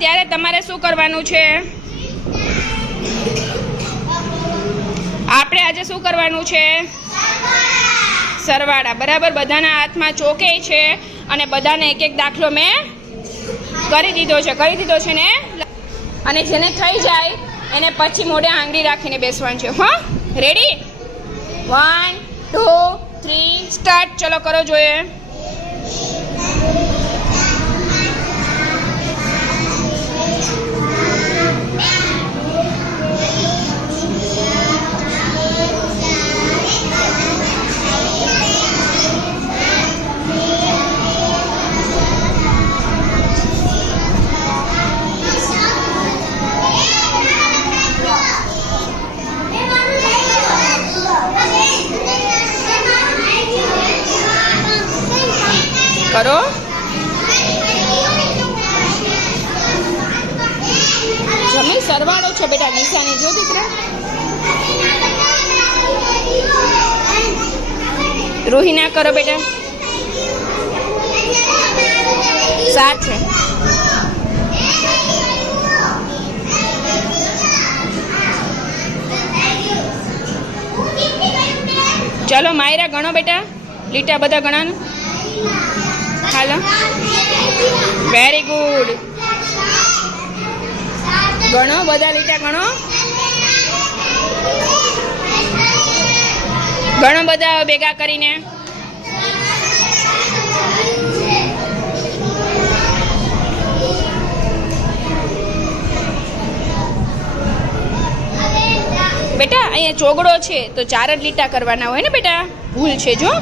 ત્યારે તમારે શું કરવાનું છે? આપણે આજે શું કરવાનું છે? સરવાળા. બરાબર. બધાના હાથમાં ચોકે છે અને બધાને એક એક દાખલો મેં કરી દીધો છે ને. અને જેને થઈ જાય એને પછી મોઢે આંગળી રાખીને બેસવાનું છે. હા, રેડી? 1 2 3 સ્ટાર્ટ. ચલો કરો જોઈએ. કરો. જમી સરવાળો છે બેટા. નિશાની જો દીકરા. રોહિના કરો બેટા. 7 છે. ચલો માયરા ગણો બેટા. લીટા બધા ગણાનું. હાલો. Very good. ગણો બધા લીટા ગણો. ગણો બધા ભેગા કરીને. બેટા અહીંયા ચોગડો છે તો 4 જ લીટા કરવાના હોય ને બેટા. ભૂલ છે જો.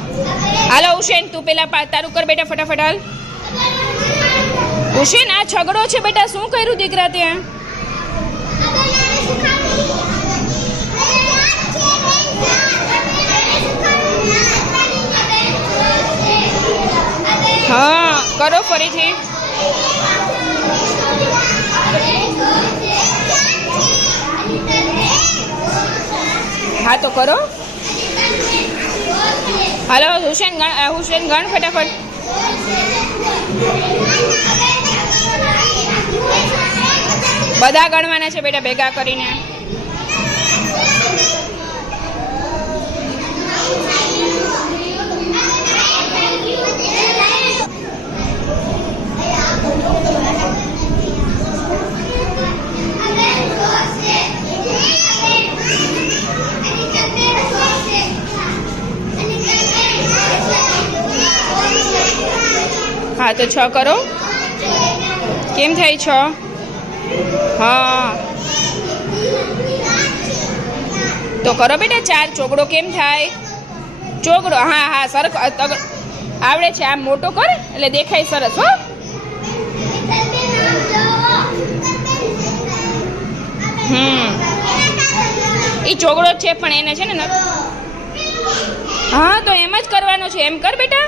હાલો હુસેન તું પેલા તારું કર બેટા ફટાફટ. હાલ હુસેન આ છગડો છે બેટા. શું કર્યું દીકરા ત્યાં? હા કરો ફરીથી. હા તો કરો. હાલો હુસેન ગણ ફટાફટ. બધા ગણવાના છે બેટા ભેગા કરીને. હા તો 6 કરો. કેમ થાય 6? હા તો કરો બેટા 4. ચોગડો કેમ થાય? ચોગડો. હા હા સરસ આવડે છે. આમ મોટો કર એટલે દેખાય સરસ. હો એ ચોગડો જ છે પણ એને છે ને. હા તો એમ જ કરવાનો છે. એમ કર બેટા.